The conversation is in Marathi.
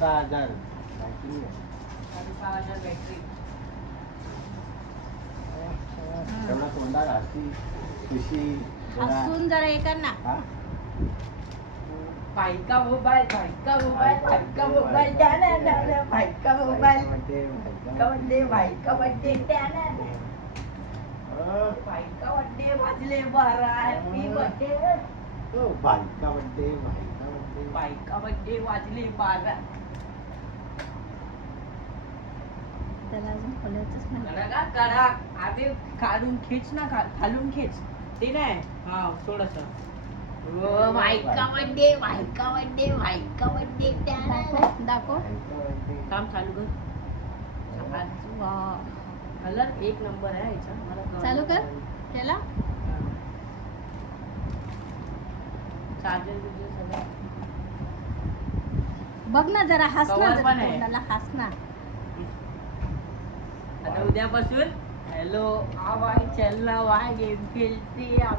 6,000 बॅटरी आहे. 6,500 बॅटरी. तेवढा तोंडात हसी खुशी जरा हसून जरा हे कर ना. हा? भाई का मोबाईल, भाई का मोबाईल, भाई का मोबाईल, द्या ना, द्या ना, भाई का मोबाईल. का म्हणते, भाई का म्हणते, द्या ना. भाई का म्हणते, वाजले 12, हॅपी बर्थडे. बायका म्हणते बायका म्हणते भाई का म्हणते, वाजले 12. त्याला अजून खोलायचंच नाही. करा करा, आधी काढून खीच ना, खालून खीच. ते नाही, हा थोडस. भाई का म्हणते, भाई का म्हणते, भाई का म्हणते, द्या ना. दाखव. बायका म्हणते. काम चालू कर. वा. कलर एक नंबर आहे याचा. मला कळलं. चालू कर. केला. चार्जर बिर्जर सगळं. बघ ना जरा हस ना कवर जरा पण आहे. तोंडाला हस ना. आता उद्यापासून हॅलो आवाज चल ना वाय गेम खेळते